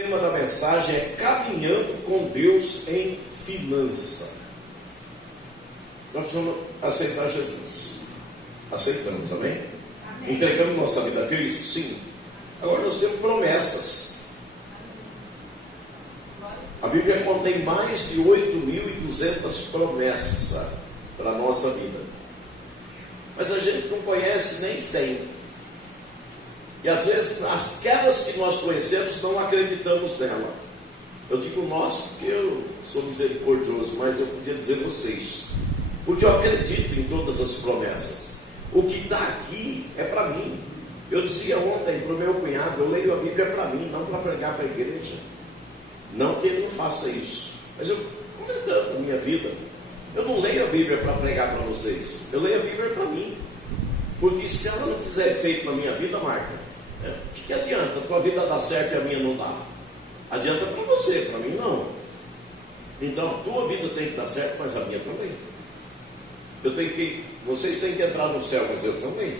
O tema da mensagem é caminhando com Deus em finança. Nós precisamos aceitar Jesus. Aceitamos, amém? Amém. Entregamos nossa vida a Cristo? Sim. Agora nós temos promessas. A Bíblia contém mais de 8.200 promessas para a nossa vida. Mas a gente não conhece nem 100. E às vezes, aquelas que nós conhecemos, não acreditamos nela. Eu digo nós porque eu sou misericordioso, mas eu podia dizer vocês. Porque eu acredito em todas as promessas. O que está aqui é para mim. Eu dizia ontem para o meu cunhado, eu leio a Bíblia para mim, não para pregar para a igreja. Não que ele não faça isso. Mas eu, comentando a minha vida, eu não leio a Bíblia para pregar para vocês. Eu leio a Bíblia para mim. Porque se ela não fizer efeito na minha vida, Marta, o que adianta? A tua vida dá certo e a minha não dá. Adianta para você, para mim não. Então a tua vida tem que dar certo, mas a minha também. Vocês têm que entrar no céu, mas eu também.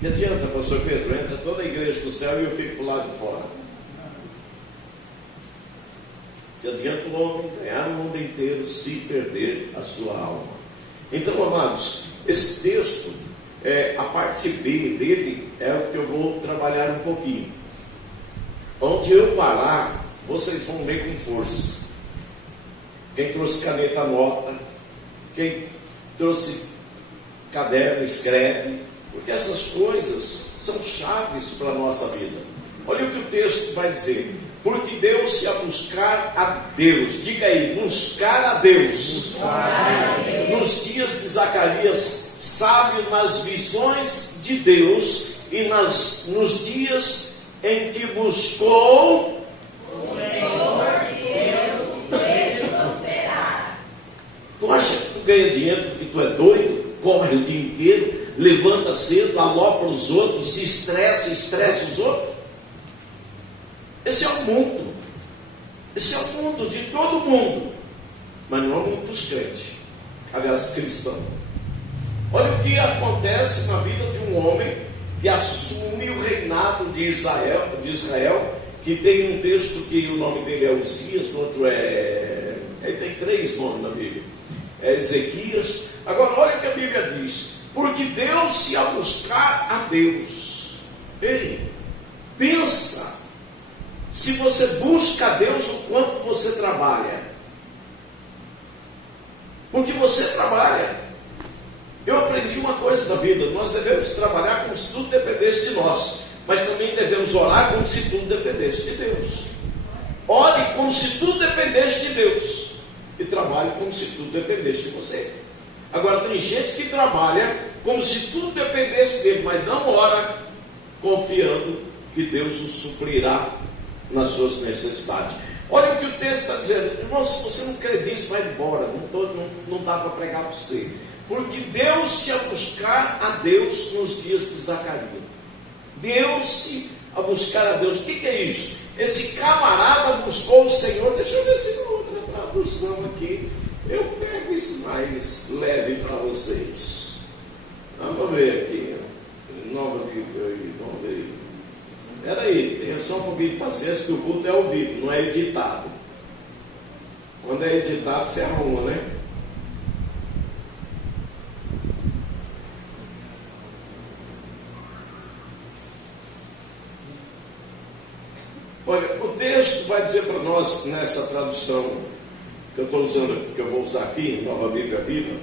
Que adianta, pastor Pedro? Entra toda a igreja no céu e eu fico lá de fora. Que adianta o homem ganhar o mundo inteiro se perder a sua alma. Então, amados, esse texto, a parte B dele é o que eu vou trabalhar um pouquinho. Onde eu parar, vocês vão ler com força. Quem trouxe caneta, anota. Quem trouxe caderno, escreve. Porque essas coisas são chaves para a nossa vida. Olha o que o texto vai dizer. Porque deu-se a buscar a Deus. Diga aí, buscar a Deus. Nos dias de Zacarias, sábio nas visões de Deus, e nos dias em que buscou o Senhor Deus fez prosperar. Tu acha que tu ganha dinheiro porque tu é doido? Corre o dia inteiro, levanta cedo, alopra os outros, se estressa os outros? Esse é o mundo. Esse é o mundo de todo mundo. Mas não é o mundo dos crentes. Aliás, cristão. Olha o que acontece na vida de um homem que assume o reinado de Israel, que tem um texto que o nome dele é Uzias, o outro ele tem 3 nomes na Bíblia. É Ezequias. Agora olha o que a Bíblia diz. Porque deu-se a buscar a Deus. Ei, pensa. Se você busca a Deus, o quanto você trabalha. Porque você trabalha. Eu aprendi uma coisa da vida. Nós devemos trabalhar como se tudo dependesse de nós. Mas também devemos orar como se tudo dependesse de Deus. Ore como se tudo dependesse de Deus. E trabalhe como se tudo dependesse de você. Agora tem gente que trabalha como se tudo dependesse dele, mas não ora confiando que Deus o suprirá nas suas necessidades. Olha o que o texto está dizendo. Irmão, se você não crê nisso, vai embora. Não dá para pregar para você. Porque deu-se a buscar a Deus nos dias de Zacarias. Deu-se a buscar a Deus. O que é isso? Esse camarada buscou o Senhor. Deixa eu ver se na outra tradução aqui eu pego isso mais leve para vocês. Vamos ver aqui. Nova Bíblia aí. Vamos ver. Espera aí, tenha só um pouquinho de paciência, que o culto é ao vivo, não é editado. Quando é editado, você arruma, né? Olha, o texto vai dizer para nós, nessa tradução que eu estou usando, que eu vou usar aqui, Nova Bíblia Viva,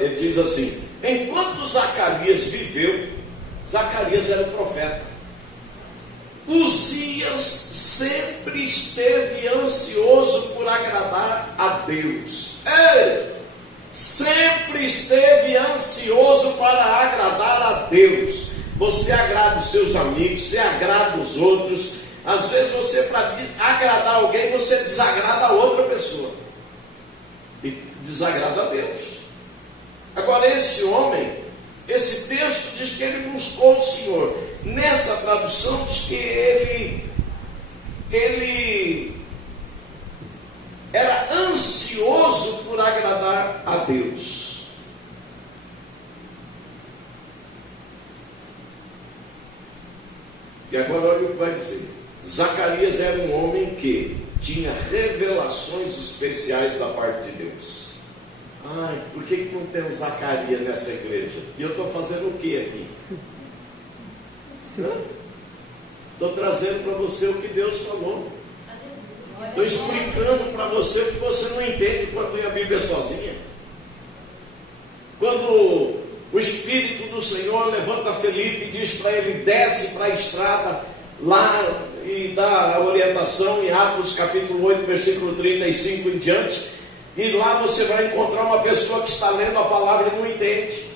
ele diz assim: enquanto Zacarias viveu, Zacarias era o profeta. Uzias sempre esteve ansioso por agradar a Deus. Sempre esteve ansioso para agradar a Deus. Você agrada os seus amigos, você agrada os outros. Às vezes você, para agradar alguém, você desagrada a outra pessoa. E desagrada a Deus. Agora esse homem, esse texto diz que ele buscou o Senhor. Nessa tradução diz que ele era ansioso por agradar a Deus. E agora olha o que vai dizer. Zacarias era um homem que tinha revelações especiais da parte de Deus. Ai, por que não tem Zacarias nessa igreja? E eu estou fazendo o que aqui? Estou trazendo para você o que Deus falou. Estou explicando para você o que você não entende quando lê a Bíblia sozinha. Quando o Espírito do Senhor levanta Felipe e diz para ele: desce para a estrada lá, e dá a orientação em Atos capítulo 8, versículo 35 em diante, e lá você vai encontrar uma pessoa que está lendo a palavra e não entende.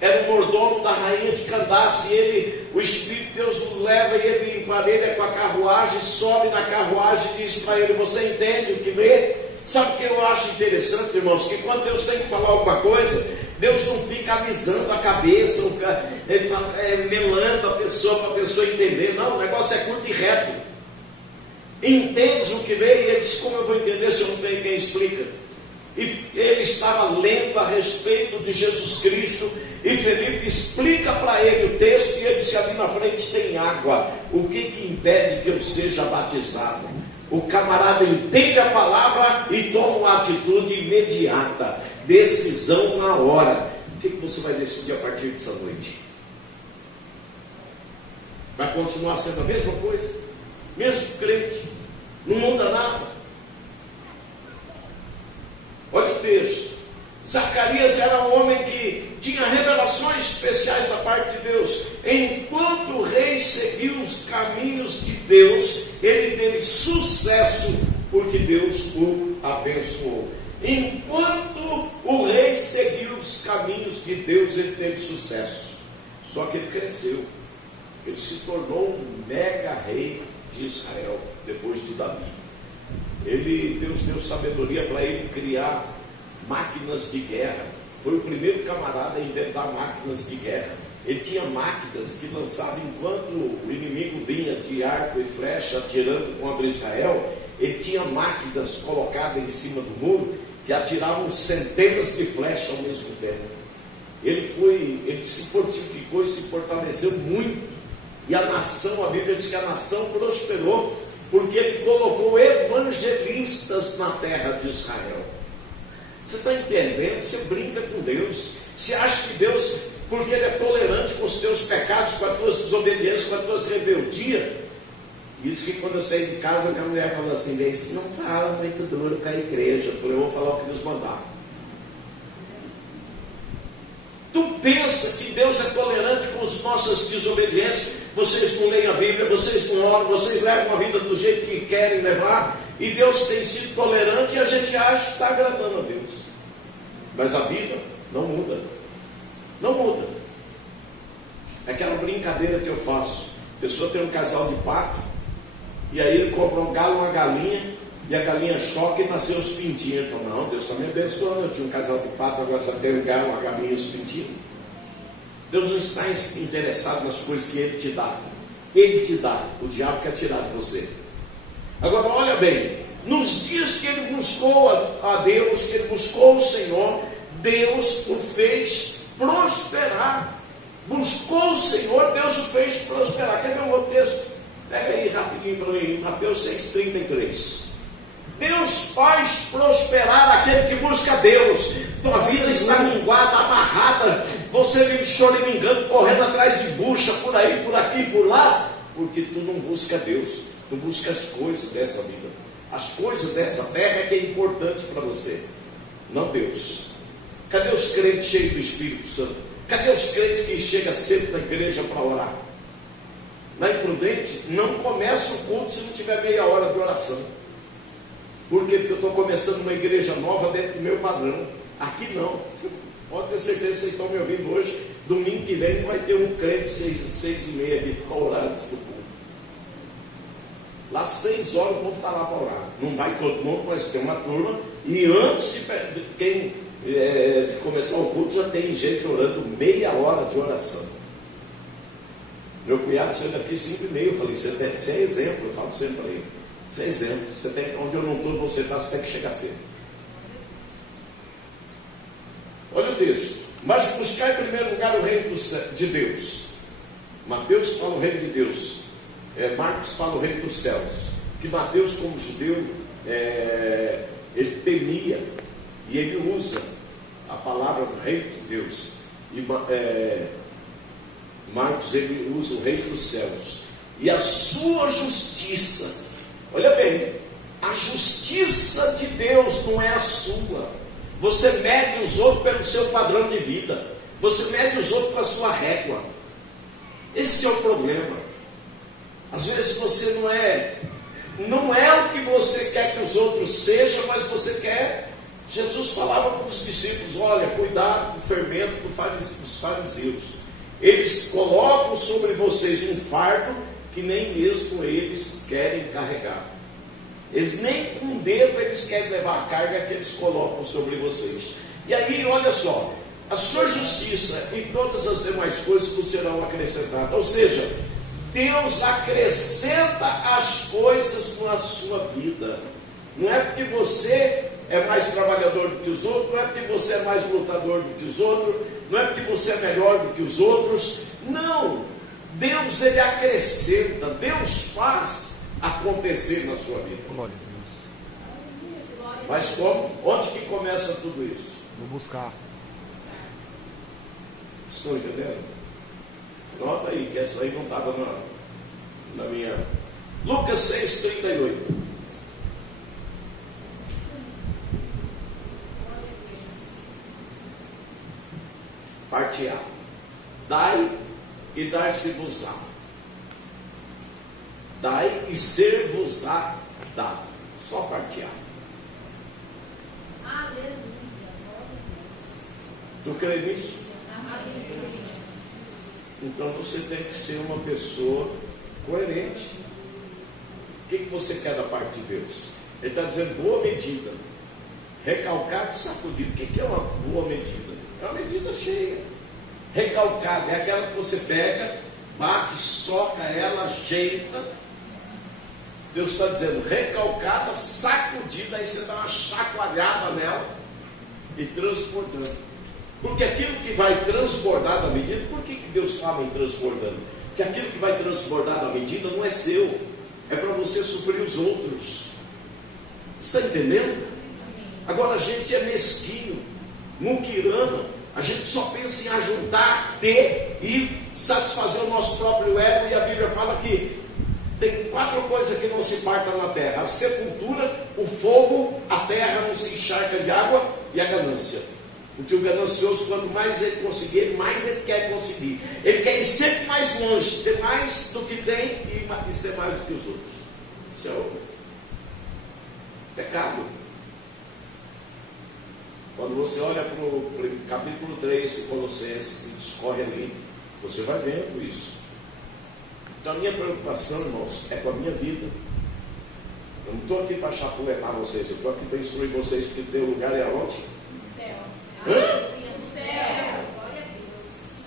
Era o mordomo da rainha de Candace, e o Espírito de Deus o leva e ele emparelha com a carruagem, sobe na carruagem e diz para ele: você entende o que lê? Sabe o que eu acho interessante, irmãos? Que quando Deus tem que falar alguma coisa, Deus não fica alisando a cabeça, ele fala, melando a pessoa para a pessoa entender. Não, o negócio é curto e reto. Entendes o que lê? E ele diz: como eu vou entender se eu não tenho quem explica? E ele estava lendo a respeito de Jesus Cristo, e Felipe explica para ele o texto, e ele disse: ali na frente tem água, o que impede que eu seja batizado? O camarada entende a palavra e toma uma atitude imediata, decisão na hora. O que você vai decidir a partir dessa noite? Vai continuar sendo a mesma coisa? Mesmo crente? Não muda nada? Olha o texto. Zacarias era um homem que tinha revelações especiais da parte de Deus. Enquanto o rei seguiu os caminhos de Deus, ele teve sucesso, porque Deus o abençoou. Enquanto o rei seguiu os caminhos de Deus, ele teve sucesso. Só que ele cresceu. Ele se tornou um mega rei de Israel, depois de Davi. Deus deu sabedoria para ele criar máquinas de guerra. Foi o primeiro camarada a inventar máquinas de guerra. Ele tinha máquinas que lançavam enquanto o inimigo vinha de arco e flecha atirando contra Israel. Ele tinha máquinas colocadas em cima do muro que atiravam centenas de flechas ao mesmo tempo. Ele se fortificou e se fortaleceu muito. E a nação, a Bíblia diz que a nação prosperou, porque ele colocou evangelistas na terra de Israel. Você está entendendo? Você brinca com Deus. Você acha que Deus, porque Ele é tolerante com os teus pecados, com as tuas desobediências, com as tuas rebeldias? Isso que quando eu saí de casa, minha mulher falou assim: não fala muito duro com a igreja. Eu falei: eu vou falar o que Deus mandar. Tu pensa que Deus é tolerante com as nossas desobediências? Vocês não leem a Bíblia, vocês não oram, vocês levam a vida do jeito que querem levar, e Deus tem sido tolerante e a gente acha que está agradando a Deus. Mas a vida não muda. Não muda. É aquela brincadeira que eu faço. A pessoa tem um casal de pato, e aí ele compra um galo e uma galinha, e a galinha choca e nasceu os pintinhos. Ele fala: não, Deus está me abençoando. Eu tinha um casal de pato, agora já tem um galo, uma galinha e os pintinhos. Deus não está interessado nas coisas que Ele te dá. Ele te dá. O diabo quer tirar de você. Agora olha bem, nos dias que ele buscou a Deus, que ele buscou o Senhor, Deus o fez prosperar. Buscou o Senhor, Deus o fez prosperar. Quer ver um outro texto? Pega aí rapidinho para mim, Mateus 6,33. Deus faz prosperar aquele que busca Deus. Tua vida está minguada, amarrada, você vive choramingando, correndo atrás de bucha, por aí, por aqui, por lá, porque tu não busca Deus, tu busca as coisas dessa vida. As coisas dessa terra é que é importante para você, não Deus. Cadê os crentes cheios do Espírito Santo? Cadê os crentes que chegam sempre na igreja para orar? Na imprudente, não começa o culto se não tiver meia hora de oração. Por quê? Porque eu estou começando uma igreja nova dentro do meu padrão. Aqui não. Pode ter certeza que vocês estão me ouvindo hoje. Domingo que vem vai ter um crente 6h30 aqui para orar antes do culto. Lá 6 horas o povo está lá para orar. Não vai todo mundo, mas tem uma turma. E antes de começar o culto, já tem gente orando meia hora de oração. Meu cunhado saiu daqui 5h30. Eu falei: você é exemplo. Eu falo sempre para ele: você é exemplo. Você tem, onde eu não estou, você está, você tem que chegar cedo. Olha o texto: mas buscar em primeiro lugar o reino de Deus. Mateus fala o reino de Deus. Marcos fala o reino dos céus, que Mateus, como judeu, ele temia, e ele usa a palavra do reino de Deus, e Marcos, ele usa o reino dos céus, e a sua justiça. Olha bem, a justiça de Deus não é a sua. Você mede os outros pelo seu padrão de vida, você mede os outros com a sua régua. Esse é o problema. Às vezes você não é o que você quer que os outros sejam, mas você quer. Jesus falava para os discípulos: olha, cuidado com o fermento dos fariseus. Eles colocam sobre vocês um fardo que nem mesmo eles querem carregar. Eles nem com o dedo eles querem levar a carga que eles colocam sobre vocês. E aí, olha só, a sua justiça e todas as demais coisas vos serão acrescentadas. Ou seja, Deus acrescenta as coisas na sua vida. Não é porque você é mais trabalhador do que os outros, não é porque você é mais lutador do que os outros, não é porque você é melhor do que os outros. Não, Deus, ele acrescenta, Deus faz acontecer na sua vida. Glória a Deus. Mas como? Onde que começa tudo isso? Vou buscar. Estão entendendo? Nota aí, que essa aí não estava na minha. Lucas 6,38. Parte A. Dai e dar-se-vos-á. Dai e ser-vos-á dado. Só parte A. Aleluia. Tu crê nisso? Então você tem que ser uma pessoa coerente. O que você quer da parte de Deus? Ele está dizendo boa medida, recalcado e sacudido. O que é uma boa medida? É uma medida cheia. Recalcada é aquela que você pega, bate, soca ela, ajeita. Deus está dizendo recalcada, sacudida, aí você dá uma chacoalhada nela e transbordando. Porque aquilo que vai transbordar da medida, por que Deus fala em transbordando? Porque aquilo que vai transbordar da medida não é seu, é para você suprir os outros. Está entendendo? Agora a gente é mesquinho, muquirano, a gente só pensa em ajudar, ter e satisfazer o nosso próprio ego, e a Bíblia fala que tem 4 coisas que não se fartam na terra: a sepultura, o fogo, a terra não se encharca de água e a ganância. Porque o ganancioso, quanto mais ele conseguir, mais ele quer conseguir. Ele quer ir sempre mais longe, ter mais do que tem e ser mais do que os outros. Isso é o pecado. Quando você olha para o capítulo 3 de Colossenses e discorre ali, você vai vendo isso. Então a minha preocupação, irmãos, é com a minha vida. Eu não estou aqui para chapuletar vocês, eu estou aqui para instruir vocês, porque o teu lugar é aonde? No céu. Hã? No céu. Glória a Deus.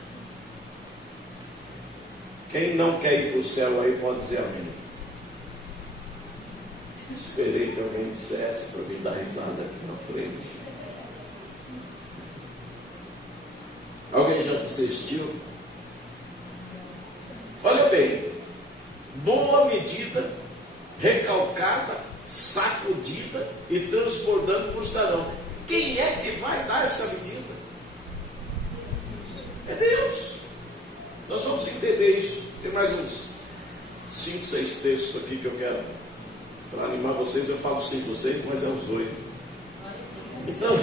Quem não quer ir para o céu aí pode dizer amém. Esperei que alguém dissesse para me dar risada aqui na frente. Alguém já desistiu? Olha bem, boa medida, recalcada, sacudida e transbordando por estarão. Quem é que vai dar essa medida? É Deus. Nós vamos entender isso. Tem mais uns 5, 6 textos aqui que eu quero para animar vocês. Eu falo 5, 6, mas é uns 8. Então,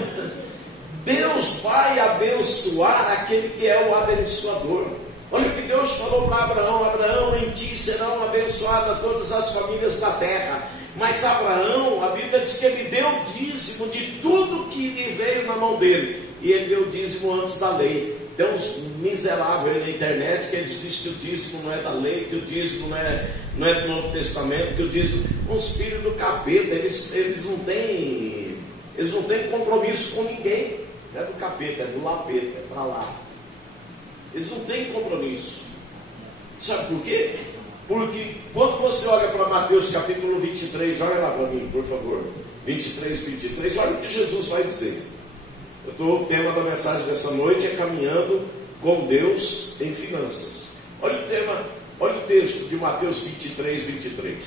Deus vai abençoar aquele que é o abençoador. Olha o que Deus falou para Abraão: Abraão, em ti serão abençoadas todas as famílias da terra. Mas Abraão, a Bíblia diz que ele deu dízimo de tudo que lhe veio na mão dele. E ele deu dízimo antes da lei. Tem uns miseráveis aí na internet que eles dizem que o dízimo não é da lei, que o dízimo não é do Novo Testamento, que o dízimo é uns filhos do capeta. Eles não têm compromisso com ninguém. Não é do capeta, é do lapeta, é para lá. Eles não têm compromisso. Sabe por quê? Porque quando você olha para Mateus capítulo 23, olha lá para mim, por favor, 23, olha o que Jesus vai dizer. O tema da mensagem dessa noite é caminhando com Deus em finanças. Olha o tema Olha o texto de Mateus 23, 23.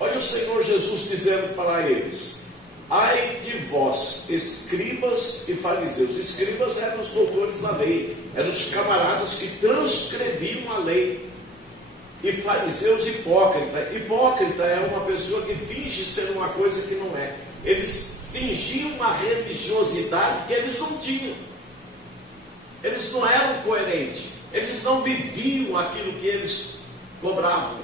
Olha o Senhor Jesus dizendo para eles: ai de vós, escribas e fariseus. Escribas eram os doutores da lei, eram os camaradas que transcreviam a lei. E fariseus, hipócrita. Hipócrita é uma pessoa que finge ser uma coisa que não é. Eles fingiam uma religiosidade que eles não tinham. Eles não eram coerentes. Eles não viviam aquilo que eles cobravam.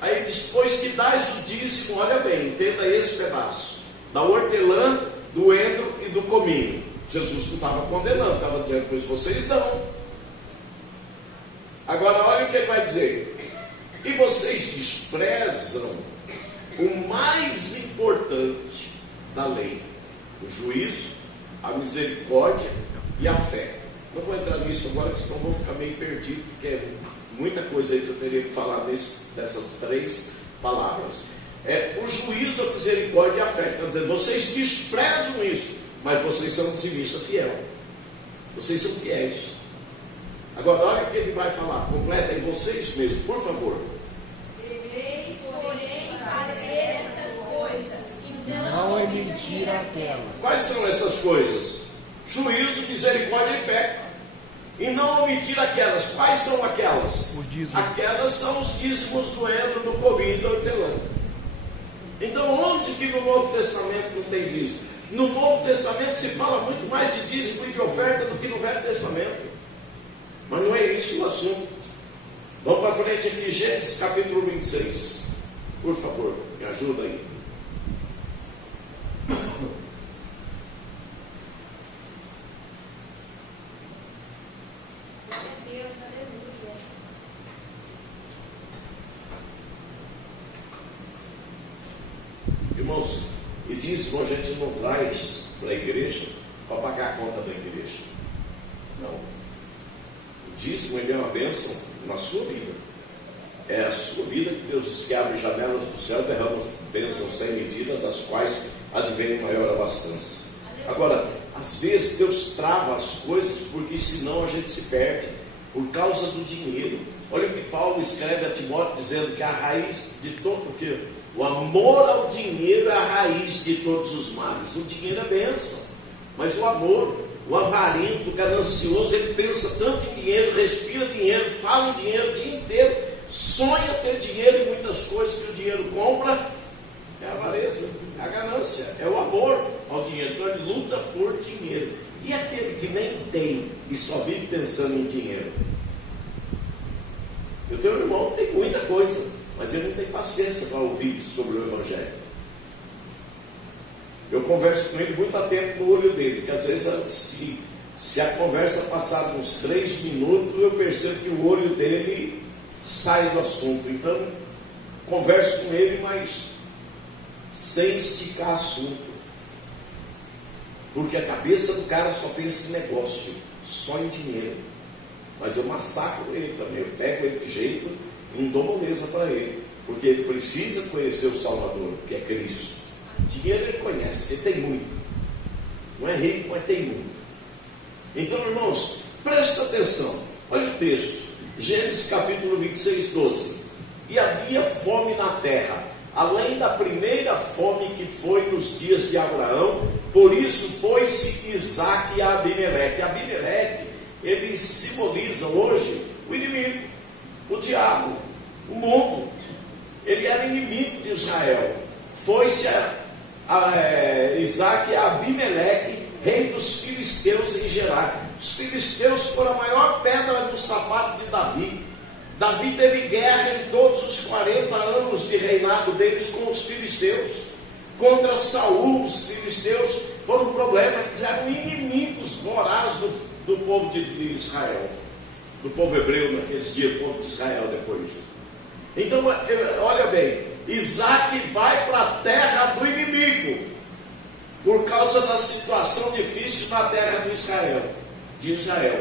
Aí depois que dás o dízimo, olha bem, entenda esse pedaço, da hortelã, do endro e do cominho. Jesus não estava condenando, estava dizendo, pois vocês dão. Agora olha o que ele vai dizer: e vocês desprezam o mais importante da lei, o juízo, a misericórdia e a fé. Não vou entrar nisso agora, senão vou ficar meio perdido, porque é muita coisa aí que eu teria que falar dessas três palavras. O juízo, a misericórdia e a fé. Está dizendo, vocês desprezam isso, mas vocês são dizimistas fiel. Vocês são fiéis. Agora, olha o que ele vai falar. Completem vocês mesmos, por favor. Deveis, porém, fazer essas coisas, e Não é mentira aquela. Quais são essas coisas? Juízo, misericórdia e fé. E não omitir aquelas. Quais são aquelas? O dízimo. Aquelas são os dízimos do endro, do cominho e do hortelã. Então, onde que no Novo Testamento não tem dízimo? No Novo Testamento se fala muito mais de dízimo e de oferta do que no Velho Testamento. Mas não é isso o assunto. Vamos para frente aqui, Gênesis capítulo 26. Por favor, me ajuda aí. glória a Deus, aleluia. Irmãos, e dízimo a gente não traz para a igreja para pagar a conta da igreja. Não. O dízimo ele é uma bênção na sua vida. É a sua vida que Deus diz que abre janelas do céu, derrama bênçãos sem medida, das quais advém maior abastança. Agora, às vezes Deus trava as coisas porque senão a gente se perde por causa do dinheiro. Olha o que Paulo escreve a Timóteo dizendo que a raiz de todo, porque o amor ao dinheiro é a raiz de todos os males. O dinheiro é bênção, mas o amor, o avarento, o ganancioso, ele pensa tanto em dinheiro, respira dinheiro, fala em dinheiro o dia inteiro, sonha ter dinheiro e muitas coisas que o dinheiro compra. É a avareza, é a ganância, é o amor ao dinheiro. Então ele luta por dinheiro. E aquele que nem tem e só vive pensando em dinheiro? Eu tenho um irmão que tem muita coisa, mas ele não tem paciência para ouvir sobre o Evangelho. Eu converso com ele muito a tempo no olho dele, que às vezes se a conversa passar uns 3 minutos, eu percebo que o olho dele sai do assunto. Então, converso com ele, mas sem esticar assunto. Porque a cabeça do cara só pensa em negócio, só em dinheiro. Mas eu massacro ele também, eu pego ele de jeito e não dou moleza para ele. Porque ele precisa conhecer o Salvador, que é Cristo. Dinheiro ele conhece, ele tem muito. Não é rico, mas tem muito. Então, irmãos, presta atenção. Olha o texto. Gênesis capítulo 26, 12. E havia fome na terra, além da primeira fome que foi nos dias de Abraão. Por isso foi-se Isaque a Abimeleque. Abimeleque, ele simboliza hoje o inimigo, o diabo, o mundo. Ele era inimigo de Israel. Foi-se Isaque a Abimeleque, rei dos filisteus em Gerar. Os filisteus foram a maior pedra do sapato de Davi. Davi teve guerra em todos os 40 anos de reinado deles com os filisteus. Contra Saul, os filisteus foram um problema. Eles eram inimigos vorazes do povo de Israel, do povo hebreu naqueles dias, do povo de Israel depois. Então, olha bem, Isaque vai para a terra do inimigo, por causa da situação difícil na terra de Israel.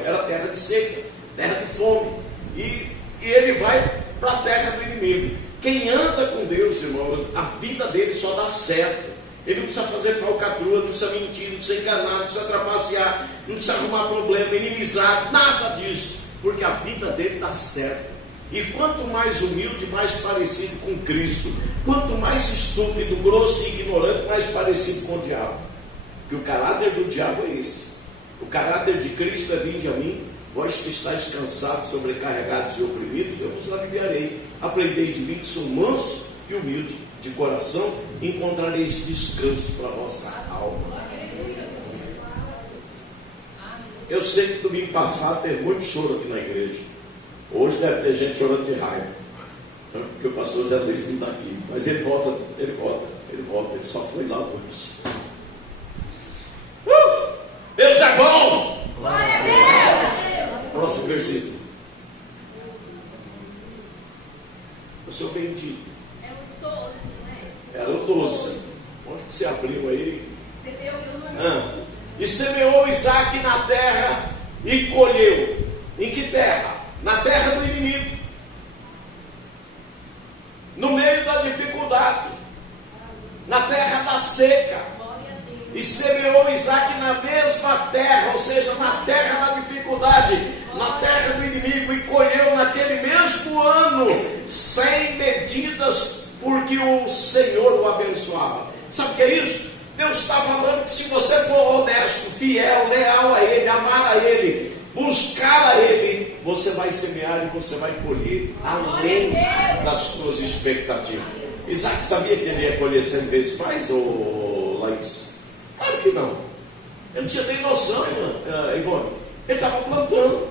Era terra de seca, terra de fome, e ele vai para a terra do inimigo. Quem anda com Deus, irmãos, a vida dele só dá certo. Ele não precisa fazer falcatrua, não precisa mentir, não precisa enganar, não precisa trapacear, não precisa arrumar problema, inimizade, nada disso, porque a vida dele está certa. E quanto mais humilde, mais parecido com Cristo. Quanto mais estúpido, grosso e ignorante, mais parecido com o diabo. Porque o caráter do diabo é esse. O caráter de Cristo é: vinde a mim, vós que estáis cansados, sobrecarregados e oprimidos, eu vos aliviarei. Aprendei de mim, que sou manso e humilde de coração, encontrareis descanso para a vossa alma. Eu sei que domingo passado teve muito choro aqui na igreja. Hoje deve ter gente chorando de raiva, porque o pastor Zé Luiz não está aqui. Mas ele volta, ele só foi lá hoje. Deus é bom! Glória a Deus! Próximo versículo. O Senhor bendito. É o 12, não é? Era o 12. Onde que você abriu aí? Você deu o nome. E semeou Isaac na terra e colheu. Em que terra? Na terra do inimigo. No meio da dificuldade. Na terra da seca. E semeou Isaac na mesma terra, ou seja, na terra da dificuldade, na terra do inimigo, e colheu naquele mesmo ano, sem medidas, porque o Senhor o abençoava. Sabe o que é isso? Deus está falando que se você for honesto, fiel, leal a Ele, amar a Ele, buscar a Ele, você vai semear e você vai colher além das suas expectativas. Isaac sabia que ele ia colher 100 vezes mais, ou Laís? Claro que não. Ele não tinha nem noção, Ivone. Ele estava plantando.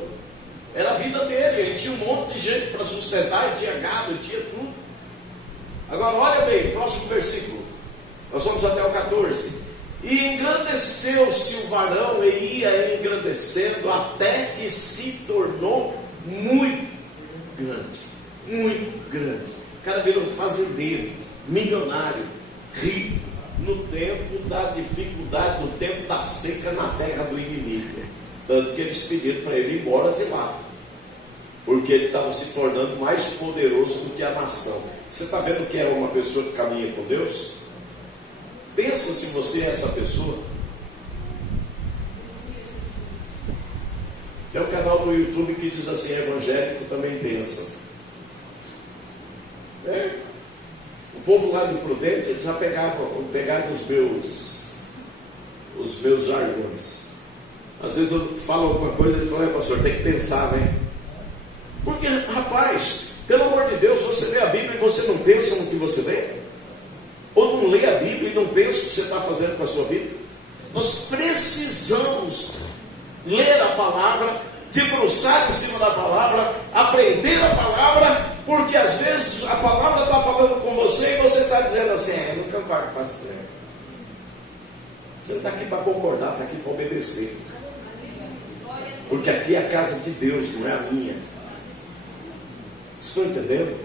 Era a vida dele. Ele tinha um monte de gente para sustentar. Ele tinha gado, ele tinha tudo. Agora olha bem, próximo versículo. Nós vamos até o 14. E engrandeceu-se o varão e ia engrandecendo até que se tornou muito grande. Muito grande. O cara virou fazendeiro, milionário, rico. No tempo da dificuldade, no tempo da seca, na terra do inimigo. Tanto que eles pediram para ele ir embora de lá, porque ele estava se tornando mais poderoso do que a nação. Você está vendo que é uma pessoa que caminha com Deus? Pensa se você é essa pessoa. Tem um canal no YouTube que diz assim: evangélico também pensa. O povo lá de Prudente, eles já pegaram os meus jargões. Às vezes eu falo alguma coisa e falo: pastor, tem que pensar, né? Porque, rapaz, pelo amor de Deus, você lê a Bíblia e você não pensa no que você lê? Ou não lê a Bíblia e não pensa o que você está fazendo com a sua vida? Nós precisamos ler a palavra, debruçar em cima da palavra, aprender a palavra, porque às vezes a palavra está falando com você e você está dizendo assim: eu não concordo com isso. Você não está aqui para concordar, está aqui para obedecer. Porque aqui é a casa de Deus, não é a minha. Estão entendendo?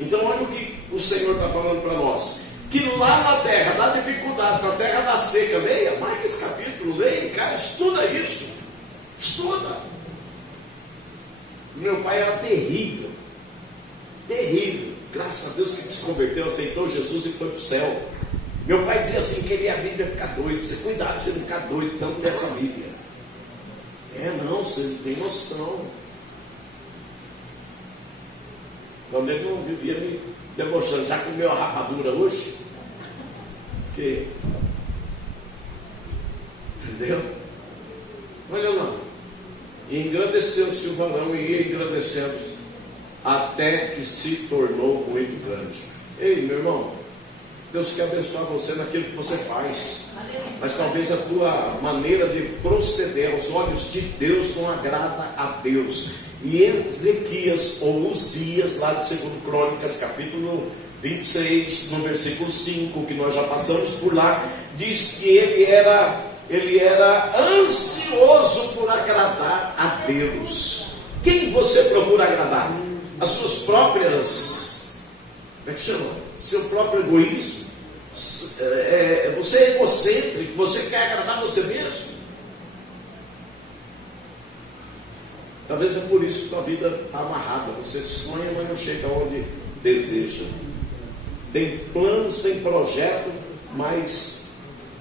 Então olha o que o Senhor está falando para nós. Que lá na terra, na dificuldade, na terra da seca, leia, marca esse capítulo, leia, cara, estuda isso. Estuda. Meu pai era terrível. Terrível. Graças a Deus que ele se converteu, aceitou Jesus e foi para o céu. Meu pai dizia assim, que ele ia a Bíblia ficar doido. Você cuidado para você não ficar doido tanto dessa Bíblia. Não, você não tem noção. Quando ele não vivia me debochando, já comeu a rapadura hoje? Que? Entendeu? Olha lá. E engrandeceu-se o varão e ia engrandecendo até que se tornou muito grande. Ei, meu irmão, Deus quer abençoar você naquilo que você faz, mas talvez a tua maneira de proceder aos olhos de Deus não agrada a Deus. E Ezequias ou Uzias, lá de 2 Crônicas, capítulo 26, no versículo 5, que nós já passamos por lá, diz que ele era ansioso por agradar a Deus. Quem você procura agradar? As suas próprias, como é que chama? Seu próprio egoísmo? Você é egocêntrico, você quer agradar você mesmo? Talvez é por isso que tua vida está amarrada. Você sonha, mas não chega onde deseja. Tem planos, tem projeto, mais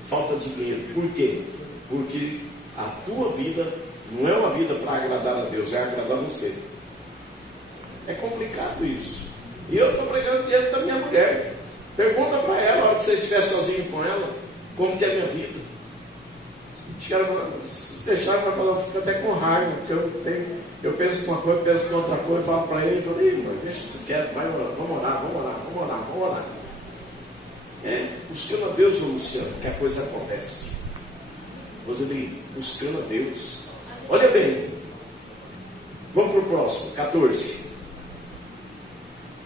falta dinheiro. Por quê? Porque a tua vida não é uma vida para agradar a Deus, é agradar você. É complicado isso. E eu estou pregando diante da minha mulher. Pergunta para ela, a hora que você estiver sozinho com ela, como que é a minha vida. Se deixar para falar, fica até com raiva, porque eu penso uma coisa, penso em outra coisa, falo para ele, falo, irmão, deixa isso quieto, vai orar, vamos orar. Buscando a Deus, Luciano, que a coisa acontece. Roseli, buscando a Deus. Olha bem, vamos para o próximo, 14.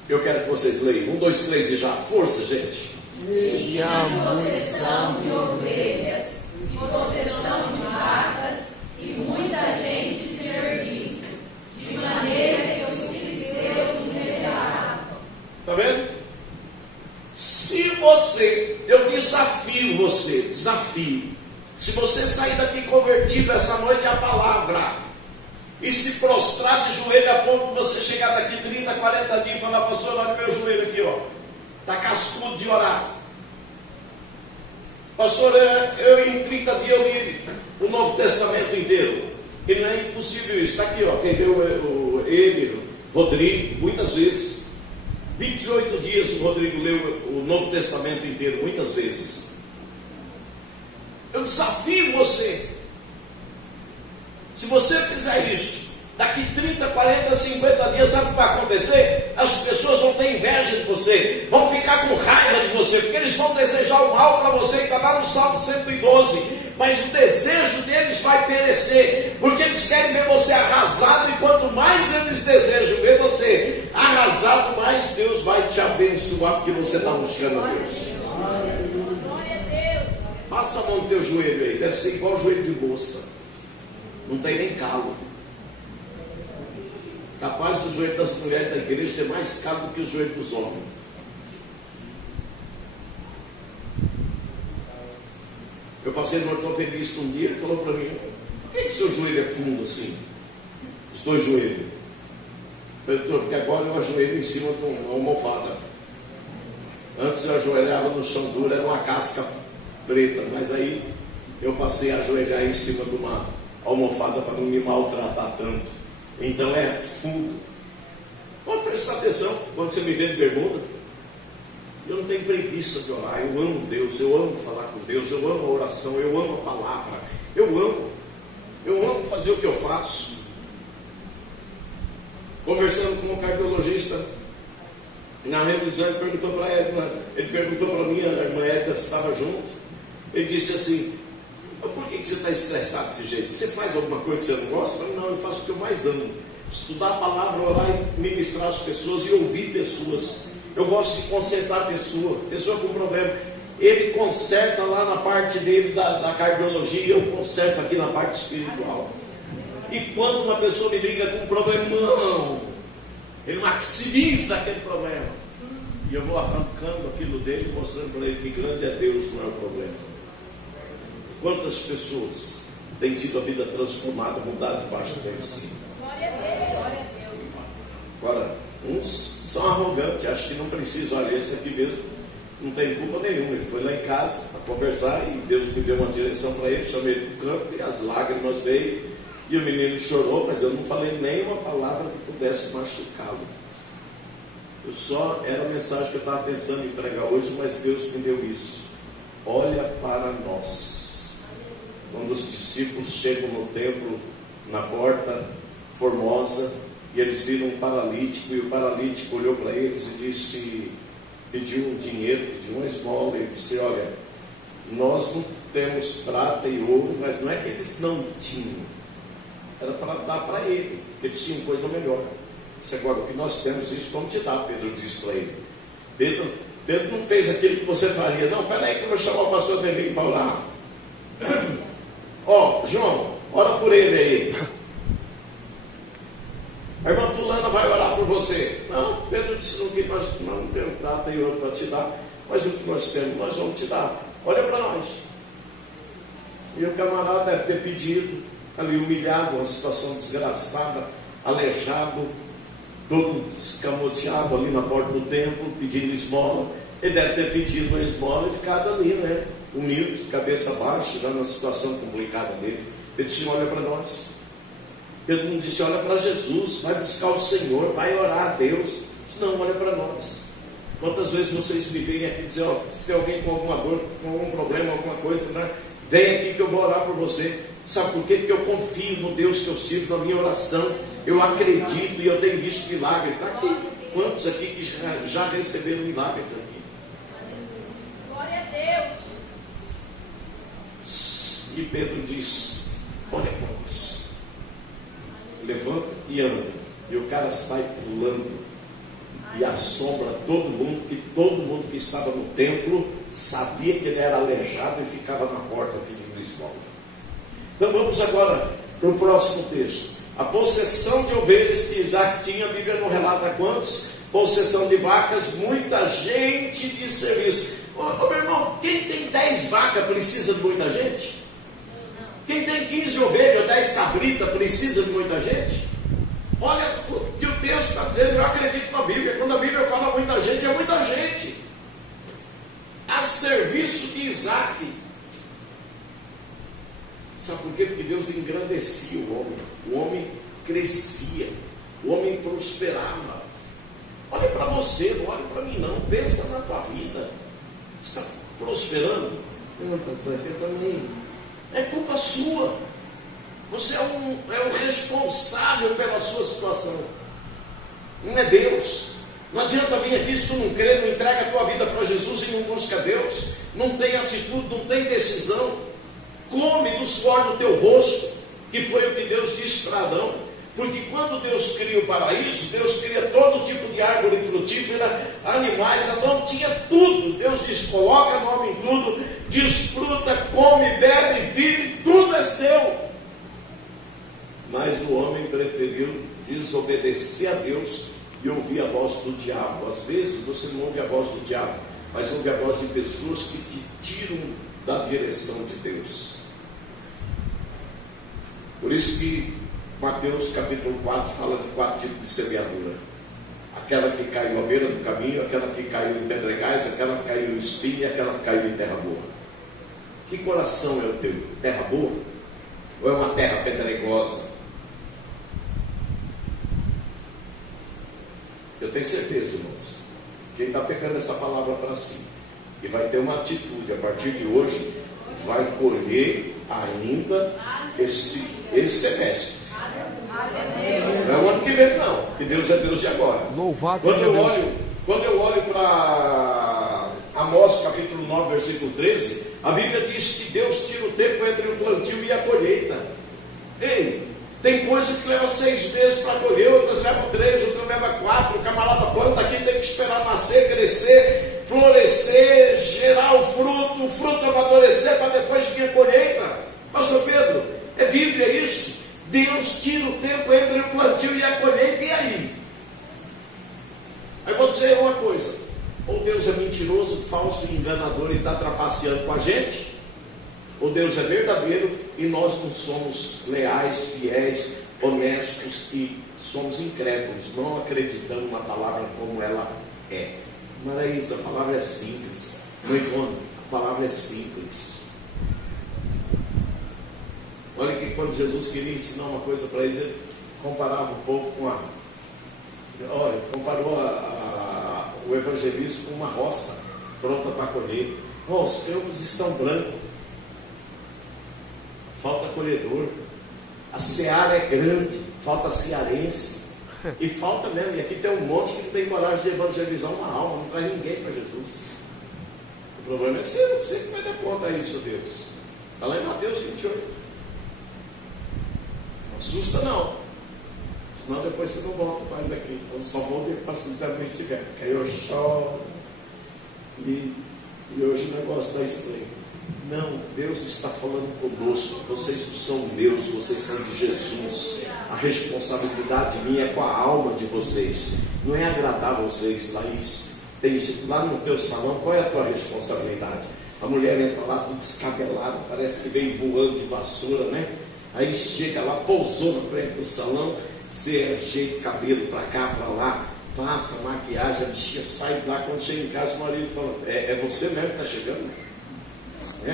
Eu quero que vocês leiam. 1, 2, 3 e já. Força, gente. Tinha Possessão de ovelhas, e possessão de vacas, e muita gente de serviço, de maneira que os filisteus invejavam. Está vendo? Se você, eu desafio, se você sair daqui convertido essa noite à palavra, e se prostrar de joelho a ponto de você chegar daqui 30, 40 dias e falar, pastor, olha o meu joelho aqui, ó, está cascudo de orar. Pastor, eu em 30 dias eu li o Novo Testamento inteiro. E não é impossível isso. Está aqui, ó, quem leu ele, Rodrigo, muitas vezes. 28 dias o Rodrigo leu o Novo Testamento inteiro, muitas vezes. Eu desafio você. Se você fizer isso, daqui 30, 40, 50 dias, sabe o que vai acontecer? As pessoas vão ter inveja de você, vão ficar com raiva de você, porque eles vão desejar o mal para você, que está lá no Salmo 112, mas o desejo deles vai perecer, porque eles querem ver você arrasado, e quanto mais eles desejam ver você arrasado, mais Deus vai te abençoar, porque você está buscando a Deus. Passa a mão no teu joelho aí, deve ser igual o joelho de moça, não tem nem calo. Capaz do joelho das mulheres da igreja ter mais calo do que o joelho dos homens. Eu passei no ortopedista um dia, ele falou para mim, por que o seu joelho é fundo assim? Os dois joelhos. Eu falei, porque agora eu ajoelho em cima de uma almofada. Antes eu ajoelhava no chão duro, era uma casca preta, mas aí eu passei a ajoelhar em cima de uma almofada para não me maltratar tanto. Então é fundo. Pode prestar atenção quando você me vê de bermuda. Eu não tenho preguiça de orar. Eu amo Deus, eu amo falar com Deus, eu amo a oração, eu amo a palavra. Eu amo fazer o que eu faço. Conversando com um cardiologista na revisão, ele perguntou para mim, a irmã Edna estava junto. Ele disse assim, por que você está estressado desse jeito? Você faz alguma coisa que você não gosta? Eu falei, não, eu faço o que eu mais amo. Estudar a palavra, orar e ministrar as pessoas e ouvir pessoas. Eu gosto de consertar a pessoa com problema. Ele conserta lá na parte dele da cardiologia e eu conserto aqui na parte espiritual. E quando uma pessoa me liga com um problemão, ele maximiza aquele problema. E eu vou arrancando aquilo dele, mostrando para ele que grande é Deus, não é o problema. Quantas pessoas têm tido a vida transformada, mudada debaixo dele, sim. Glória a Deus. Agora, uns são arrogantes, acham que não precisa. Olha, esse aqui mesmo não tem culpa nenhuma. Ele foi lá em casa para conversar e Deus me deu uma direção para ele, chamei ele para o canto e as lágrimas veio. E o menino chorou, mas eu não falei nenhuma palavra que pudesse machucá-lo. Eu só, era a mensagem que eu estava pensando em pregar hoje, mas Deus me deu isso. Olha para nós. Quando os discípulos chegam no templo, na porta formosa, e eles viram um paralítico, e o paralítico olhou para eles e disse, pediu um dinheiro, pediu uma esmola, e disse, olha, nós não temos prata e ouro, mas não é que eles não tinham, era para dar para ele, eles tinham coisa melhor. Disse, agora, o que nós temos, isso vamos te dar, Pedro disse para ele. Pedro não fez aquilo que você faria, não, peraí que eu vou chamar o pastor Delinho para orar. Ó, João, ora por ele aí. A irmã fulana vai orar por você. Não, Pedro disse que nós não temos prata e ouro para te dar, mas o que nós temos, nós vamos te dar. Olha para nós. E o camarada deve ter pedido, ali humilhado, uma situação desgraçada, aleijado, todo escamoteado ali na porta do templo, pedindo esmola. Ele deve ter pedido uma esmola e ficado ali, né? Humilde, cabeça baixa, já na situação complicada dele. Ele disse: olha para nós. Pedro não disse: olha para Jesus, vai buscar o Senhor, vai orar a Deus. Ele disse: não, olha para nós. Quantas vezes vocês me vêm aqui dizer: ó, se tem alguém com alguma dor, com algum problema, alguma coisa, né? Vem aqui que eu vou orar por você. Sabe por quê? Porque eu confio no Deus que eu sirvo, na minha oração. Eu acredito e eu tenho visto milagre. Está aqui. Quantos aqui que já receberam milagres aqui? Glória a Deus. E Pedro diz: olha para nós. Levanta e anda. E o cara sai pulando e assombra todo mundo, que todo mundo que estava no templo sabia que ele era aleijado e ficava na porta pedindo esmola. Então vamos agora para o próximo texto. A possessão de ovelhas que Isaac tinha, a Bíblia não relata quantos, possessão de vacas, muita gente de serviço. Ô meu irmão, quem tem 10 vacas precisa de muita gente? Quem tem 15 ovelhas, 10 cabritas precisa de muita gente? Olha o que o texto está dizendo. Eu acredito na Bíblia. Quando a Bíblia fala muita gente, é muita gente a serviço de Isaac. Sabe por quê? Porque Deus engrandecia o homem crescia, o homem prosperava. Olha para você, não olha para mim não, pensa na tua vida. Você está prosperando? Não, eu também. É culpa sua. Você é o responsável pela sua situação. Não é Deus. Não adianta vir aqui se tu não crê, não entrega a tua vida para Jesus e não busca Deus. Não tem atitude, não tem decisão. Come do suor do teu rosto, que foi o que Deus disse para Adão. Porque quando Deus cria o paraíso, Deus cria todo tipo de árvore frutífera, animais. Adão tinha tudo. Deus diz: coloca nome em tudo, desfruta, come, bebe, vive, tudo é seu. Mas o homem preferiu desobedecer a Deus e ouvir a voz do diabo. Às vezes você não ouve a voz do diabo, mas ouve a voz de pessoas que te tiram da direção de Deus. Por isso que Mateus capítulo 4 fala de 4 tipos de semeadura: aquela que caiu à beira do caminho, aquela que caiu em pedregais, aquela que caiu em espinho e aquela que caiu em terra boa. Que coração é o teu? Terra boa? Ou é uma terra pedregosa? Eu tenho certeza, irmãos, quem está pegando essa palavra para si e vai ter uma atitude a partir de hoje, vai colher ainda esse semestre. Não é o ano que vem não, que Deus é Deus de agora. Louvado seja Deus. Quando eu olho para Amós capítulo 9, versículo 13, a Bíblia diz que Deus tira o tempo entre o plantio e a colheita. Ei, tem coisa que leva 6 meses para colher, outras levam 3, outras levam 4. O camarada planta aqui, tem que esperar nascer, crescer, florescer, gerar o fruto amadurecer para depois vir a colheita. Pastor Pedro, é Bíblia isso? Deus tira o tempo entre o plantio e a colheita, e aí? Aí vou dizer uma coisa: ou Deus é mentiroso, falso e enganador e está trapaceando com a gente, ou Deus é verdadeiro e nós não somos leais, fiéis, honestos e somos incrédulos, não acreditamos na palavra como ela é. Maraísa, a palavra é simples. Noivone, a palavra é simples. Olha que quando Jesus queria ensinar uma coisa para eles, ele comparava o povo com comparou o evangelismo com uma roça pronta para colher. Os campos estão brancos, falta colhedor. A seara é grande, falta cearense. E falta mesmo, e aqui tem um monte que não tem coragem de evangelizar uma alma, não traz ninguém para Jesus. O problema é seu, você que vai dar conta disso, Deus. Está lá em Mateus 28. Não assusta não, senão depois você não volta mais aqui. Eu só vou ver que o pastor Zé Luiz estiver, porque aí eu choro e hoje o negócio está estranho. Não, Deus está falando conosco. Vocês não são meus, vocês são de Jesus. A responsabilidade minha é com a alma de vocês. Não é agradar vocês, Laís. Tem gente lá no teu salão, qual é a tua responsabilidade? A mulher entra lá tudo descabelada, parece que vem voando de vassoura, né? Aí chega lá, pousou na frente do salão, você ajeita o cabelo para cá, para lá, passa a maquiagem, a bichinha sai lá, quando chega em casa, o marido fala, é você mesmo que está chegando?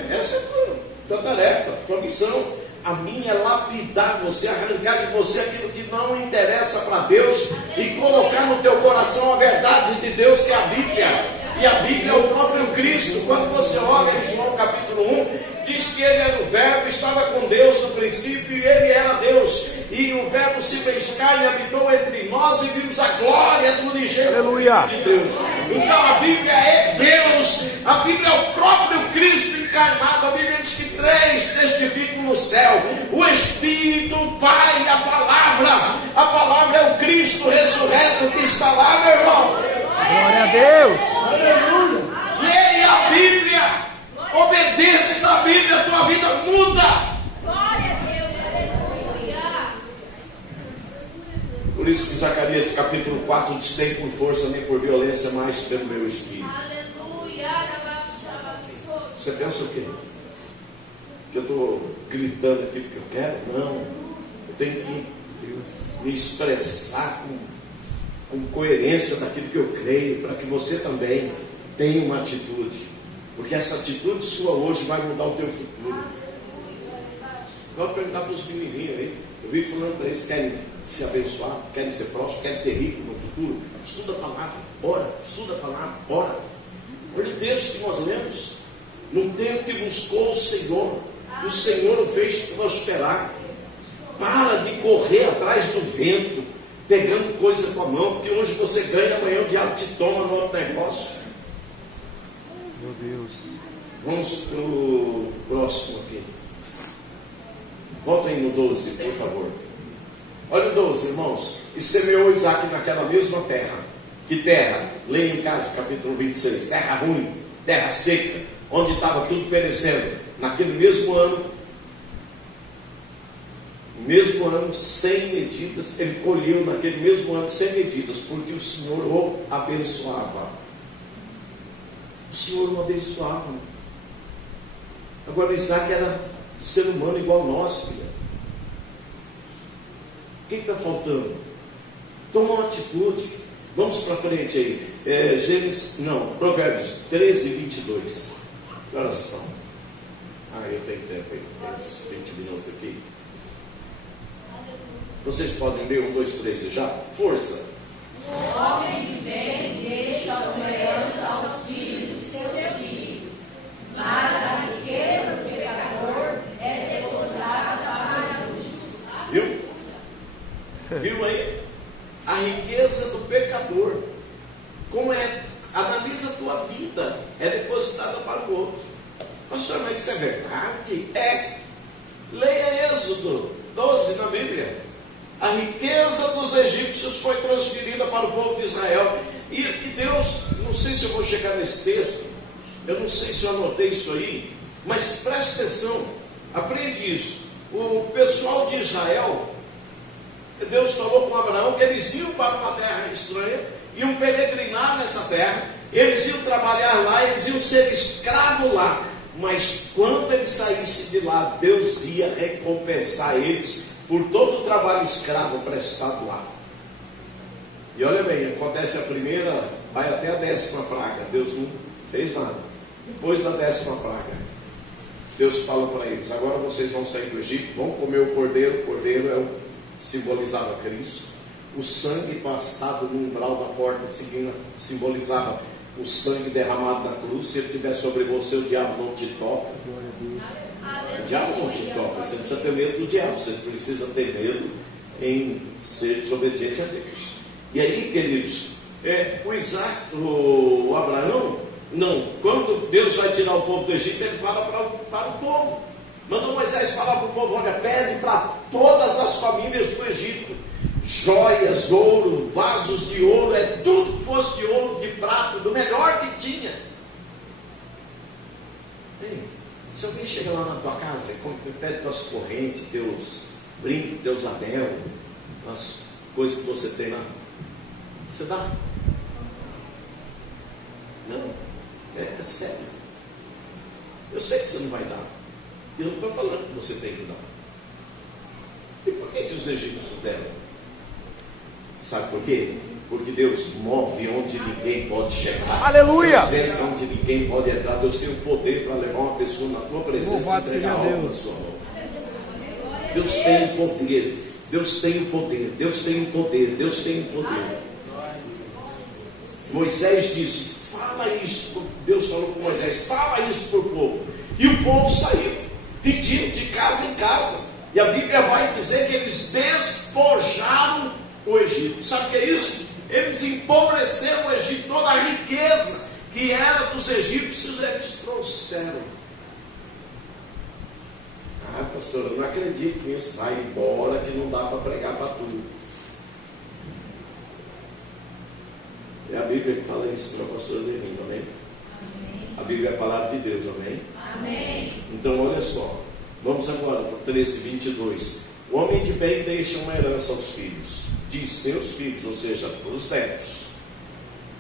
Essa é a tua tarefa, tua missão. A minha é lapidar você, arrancar de você aquilo que não interessa para Deus e colocar no teu coração a verdade de Deus, que é a Bíblia. E a Bíblia é o próprio Cristo. Quando você olha em João capítulo 1, diz que ele era o Verbo, estava com Deus no princípio e ele era Deus. E o Verbo se fez carne e habitou entre nós e vimos a glória do unigênito de Deus. Então a Bíblia é Deus, a Bíblia é o próprio Cristo encarnado. A Bíblia diz que 3 testificam no céu: o Espírito, o Pai e a palavra. A palavra é o Cristo ressurreto que está lá, meu irmão. Glória a Deus. Aleluia. Leia a Bíblia, obedeça a Bíblia, a tua vida muda. Glória a Deus, aleluia. Por isso que Zacarias capítulo 4 diz: tem por força nem por violência, mas pelo meu Espírito. Aleluia. Você pensa o quê? Que eu estou gritando aqui porque eu quero? Não. Eu tenho que me expressar com coerência daquilo que eu creio, para que você também tenha uma atitude. Porque essa atitude sua hoje vai mudar o teu futuro. Eu vou perguntar para os menininhos aí. Eu vi falando para eles: querem se abençoar, querem ser próximos, querem ser ricos no futuro. Estuda a palavra, ora. Estuda a palavra, ora. Olha o texto que nós lemos. No tempo que buscou o Senhor o fez prosperar. Para de correr atrás do vento, pegando coisa com a mão, porque hoje você ganha, amanhã o diabo te toma no outro negócio. Meu Deus. Vamos para o próximo aqui. Volta aí no 12, por favor. Olha o 12, irmãos. E semeou Isaac naquela mesma terra. Que terra? Leia em casa, capítulo 26. Terra ruim, terra seca, onde estava tudo perecendo. Naquele mesmo ano, sem medidas, ele colheu naquele mesmo ano sem medidas, porque o Senhor o abençoava. O Senhor o abençoava. Agora Isaac era ser humano igual nós, filha. O que está faltando? Toma uma atitude. Vamos para frente aí. Provérbios 13, 22. Que horas são? Eu tenho tempo aí. Temos 20 minutos aqui. Vocês podem ler 1, 2, 3 já? Força. O homem de bem deixa uma herança aos filhos de seus filhos, mas a riqueza do pecador é depositada para o justo. Viu aí? A riqueza do pecador. Como é? Analisa a tua vida. É depositada para o outro. Pastor, mas isso é verdade? É. Leia Êxodo 12 na Bíblia. A riqueza dos egípcios foi transferida para o povo de Israel. E Deus, não sei se eu vou chegar nesse texto, eu não sei se eu anotei isso aí, mas preste atenção, aprende isso. O pessoal de Israel, Deus falou com Abraão que eles iam para uma terra estranha, iam peregrinar nessa terra, eles iam trabalhar lá, eles iam ser escravos lá. Mas quando eles saíssem de lá, Deus ia recompensar eles por todo o trabalho escravo prestado lá. E olha bem, acontece a primeira, vai até a 10ª praga. Deus não fez nada. Depois da 10ª praga, Deus fala para eles: agora vocês vão sair do Egito, vão comer o cordeiro. O cordeiro simbolizava Cristo. O sangue passado no umbral da porta simbolizava o sangue derramado na cruz. Se ele estiver sobre você, o diabo não te toca. O diabo não te toca. Você não precisa ter medo do diabo. Você precisa ter medo em ser desobediente a Deus. E aí, queridos, o Abraão, não, quando Deus vai tirar o povo do Egito, ele fala para o povo. Manda Moisés falar para o povo: olha, pede para todas as famílias do Egito joias, ouro, vasos de ouro, tudo que fosse de ouro, de prata, do melhor que tinha. Ei, se alguém chega lá na tua casa e pede tuas correntes, teus brincos, teus anel, as coisas que você tem lá, você dá? Não, é sério. Eu sei que você não vai dar. Eu não estou falando que você tem que dar. E por que os egípcios deram? Sabe por quê? Porque Deus move onde ninguém pode chegar. Aleluia! Deus entra onde ninguém pode entrar. Deus tem o poder para levar uma pessoa na tua presença Louvado e entregar seja algo na sua mão. Deus tem o poder. Deus tem o poder. Deus tem o poder. Deus tem o poder. Moisés disse: fala isso. Deus falou com Moisés: fala isso para o povo. E o povo saiu, pedindo de casa em casa. E a Bíblia vai dizer que eles despojaram o Egito. Sabe o que é isso? Eles empobreceram o Egito. Toda a riqueza que era dos egípcios, eles trouxeram. Ah, pastor, eu não acredito nisso. Vai embora que não dá para pregar para tudo. É a Bíblia que fala isso para o pastor Levino, amém? A Bíblia é a palavra de Deus, amém? Amém. Então olha só, vamos agora para o 13, 22. O homem de bem deixa uma herança aos filhos, de seus filhos, ou seja, os netos.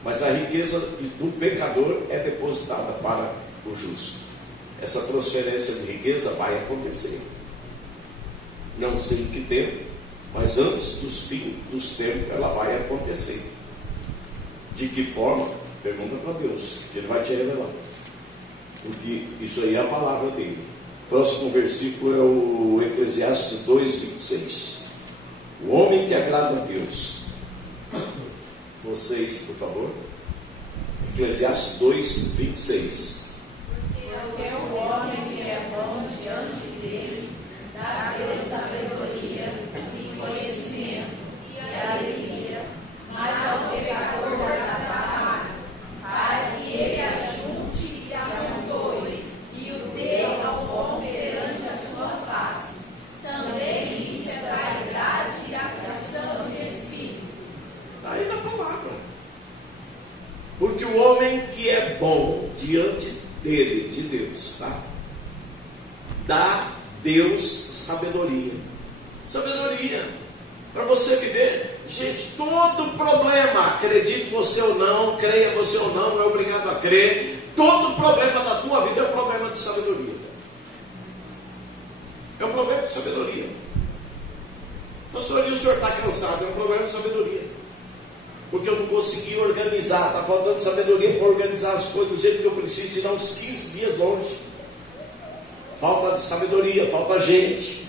Mas a riqueza do pecador é depositada para o justo. Essa transferência de riqueza vai acontecer. Não sei em que tempo, mas antes dos fins dos tempos ela vai acontecer. De que forma? Pergunta para Deus, que Ele vai te revelar. Porque isso aí é a palavra dele. Próximo versículo é o Eclesiastes 2:26. O homem que agrada a Deus. Vocês, por favor. Eclesiastes 2:26. Porque o homem que é bom diante dele, dá a Deus sabedoria e conhecimento e alegria, mas ao pecador guarda para que ele ajunte e amontoe, e o dê ao bom perante a sua face. Também isso é vaidade e aflição de espírito. Está aí na palavra. Porque o homem que é bom diante dele, de Deus, tá? Dá Deus sabedoria. Sabedoria para você viver. Gente, todo problema, acredite você ou não, creia você ou não, não é obrigado a crer. Todo problema da tua vida é um problema de sabedoria. É um problema de sabedoria. Pastor, e o senhor está cansado? É um problema de sabedoria. Porque eu não consegui organizar. Está faltando sabedoria para organizar as coisas do jeito que eu preciso, tirar uns 15 dias longe. Falta de sabedoria, falta gente.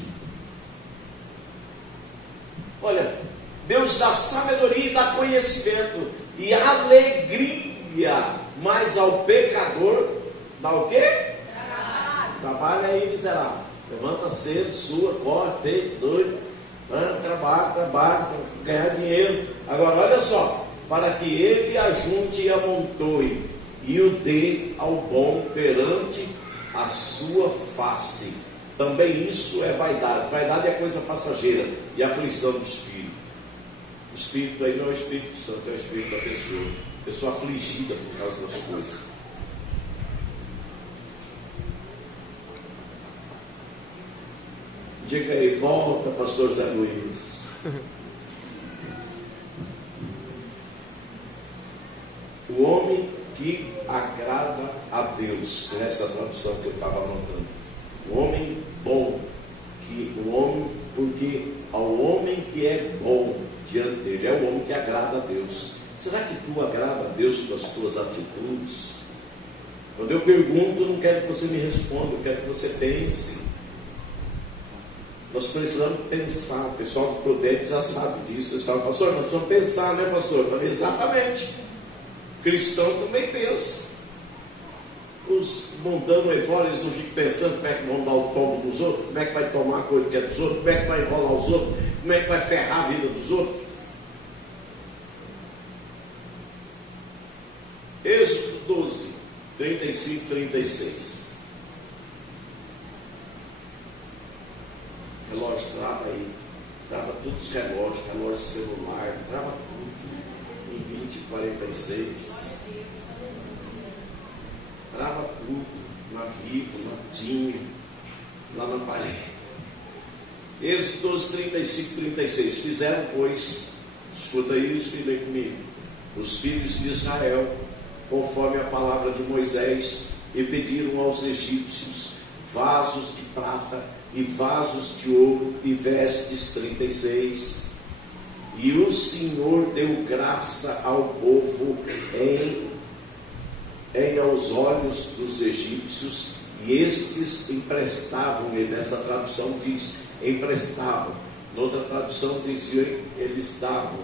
Olha, Deus dá sabedoria e dá conhecimento e alegria, mas ao pecador dá o quê? Trabalha aí, miserável. Levanta cedo, sua, corre, feito, doido. Trabalha, ganhar dinheiro. Agora olha só, para que ele ajunte e amontoe e o dê ao bom perante a sua face. Também isso é vaidade. Vaidade é coisa passageira e aflição do espírito. O espírito aí não é o Espírito Santo, é o espírito da pessoa. Pessoa afligida por causa das coisas. Diga aí, volta, pastor Zé Luiz. O homem que agrada a Deus, nessa tradução que eu estava anotando. O homem bom, porque ao homem que é bom diante dele, é o homem que agrada a Deus. Será que tu agrada a Deus com as tuas atitudes? Quando eu pergunto, eu não quero que você me responda, eu quero que você pense. Nós precisamos pensar. O pessoal do Prudente já sabe disso. Eles falam: pastor, nós precisamos pensar, né, pastor? Eu falei: exatamente. O cristão também pensa. Os mundanos aí fora, eles não ficam pensando como é que vão dar o tombo dos outros, como é que vai tomar a coisa que é dos outros, como é que vai enrolar os outros, como é que vai ferrar a vida dos outros. Êxodo 12, 35, 36. Relógio, trava aí. Trava todos os relógios, relógio celular, trava tudo. Em 20, 46. Trava tudo. Na Vivo, na TIM, lá na parede. Êxodo 12, 35, 36. Fizeram, pois, escuta aí, os filhos aí comigo, os filhos de Israel, conforme a palavra de Moisés, e pediram aos egípcios vasos de prata e vasos de ouro e vestes, 36, E o Senhor deu graça ao povo aos olhos dos egípcios, e estes emprestavam, e nessa tradução diz emprestavam, noutra tradução dizia eles davam,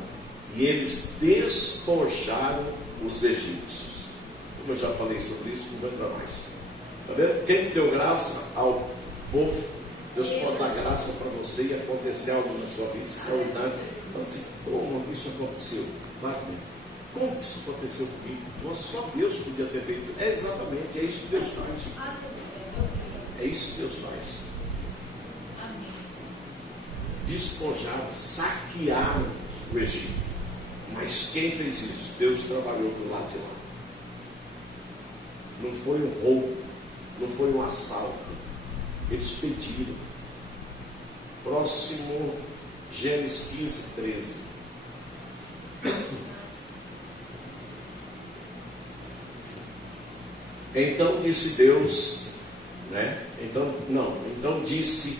e eles despojaram os egípcios. Como eu já falei sobre isso, não vou entrar mais. Está vendo? Quem deu graça ao povo, Deus pode dar graça para você e acontecer algo na sua vida extraordinário. Fala assim, como isso aconteceu? Como que isso aconteceu comigo? Nossa, só Deus podia ter feito. É exatamente, é isso que Deus faz. É isso que Deus faz. Despojaram, saquearam o Egito. Mas quem fez isso? Deus trabalhou do lado de lá. Não foi um roubo, não foi um assalto. Eles pediram. Próximo, Gênesis 15, 13. Então disse Deus, Então disse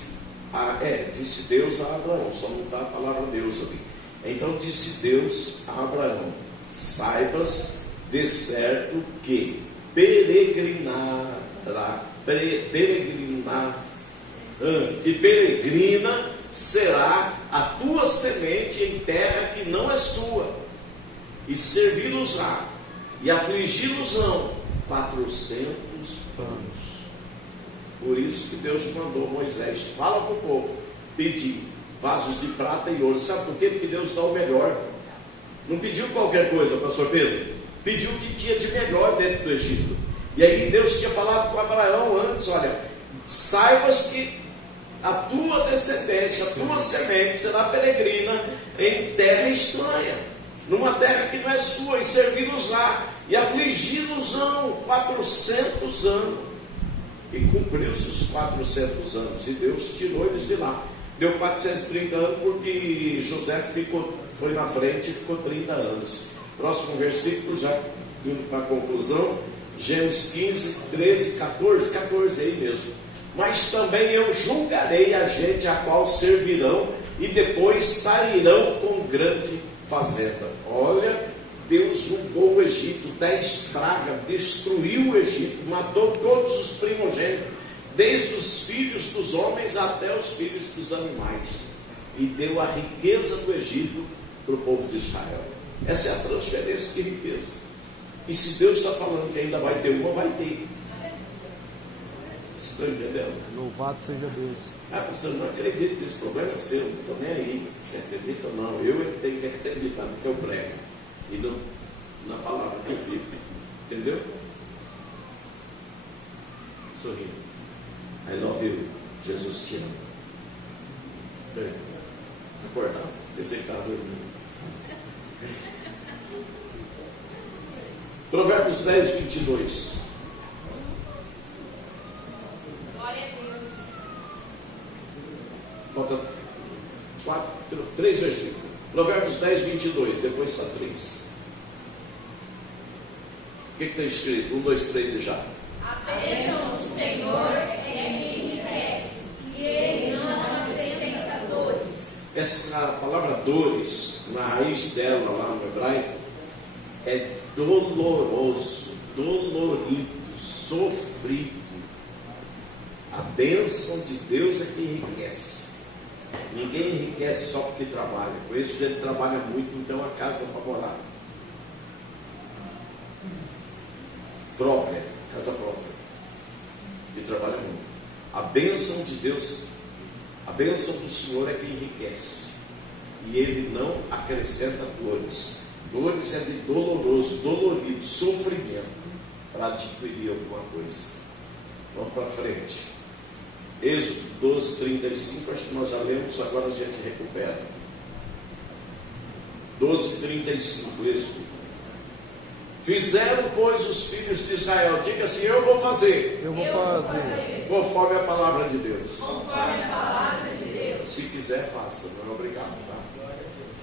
Deus a Abraão, só não está a palavra Deus ali. Então disse Deus a Abraão: saibas de certo que peregrina será a tua semente em terra que não é sua, e servi-los-á, e afligi-los-ão 400 anos. Por isso que Deus mandou Moisés: fala para o povo, pedir vasos de prata e ouro. Sabe por quê? Porque Deus dá o melhor. Não pediu qualquer coisa, pastor Pedro. Pediu o que tinha de melhor dentro do Egito. E aí Deus tinha falado com Abraão antes: olha, saibas que a tua descendência, a tua semente será peregrina em terra estranha, numa terra que não é sua, e servi-los-á, e afligi-los-ão 400 anos. E cumpriu-se os 400 anos, e Deus tirou eles de lá. Deu 430 anos porque José foi na frente e ficou 30 anos. Próximo versículo, já indo para a conclusão, Gênesis 15, 13, 14 aí mesmo. Mas também eu julgarei a gente a qual servirão, e depois sairão com grande fazenda. Olha, Deus julgou o Egito, 10 pragas, destruiu o Egito, matou todos os primogênitos, desde os filhos dos homens até os filhos dos animais, e deu a riqueza do Egito para o povo de Israel. Essa é a transferência de riqueza. E se Deus está falando que ainda vai ter uma, vai ter. Estão entendendo? Louvado seja Deus. Você não acredita que esse problema é seu, não estou nem aí. Você acredita ou não? Eu é que tenho que acreditar no que eu prego e não na palavra que eu vivo. Entendeu? Sorrindo. I love you. Jesus te ama. Bem, acordado. Pensei que estava dormindo. Provérbios 10, 22. Glória a Deus. Falta 3 versículos. Provérbios 10, 22. Depois está 3. O que está escrito? 1, 2, 3 e já. A bênção do Senhor é que enriquece, e Ele não acrescenta dores. Essa palavra dores, na raiz dela lá no hebraico, é doloroso, dolorido, sofrido. A bênção de Deus é que enriquece. Ninguém enriquece só porque trabalha. Por isso ele trabalha muito, não tem uma casa para morar. Própria, casa própria. E trabalha muito. A bênção de Deus, a bênção do Senhor é que enriquece. E Ele não acrescenta dores. Dores é de doloroso, dolorido, sofrimento, para adquirir alguma coisa. Vamos para frente. Êxodo 12, 35, acho que nós já lemos, agora a gente recupera. 12, 35, Êxodo. Fizeram, pois, os filhos de Israel. Diga assim: eu vou fazer. Eu vou fazer. Conforme a palavra de Deus. Conforme a palavra de Deus. Se quiser, faça, não é obrigado, tá?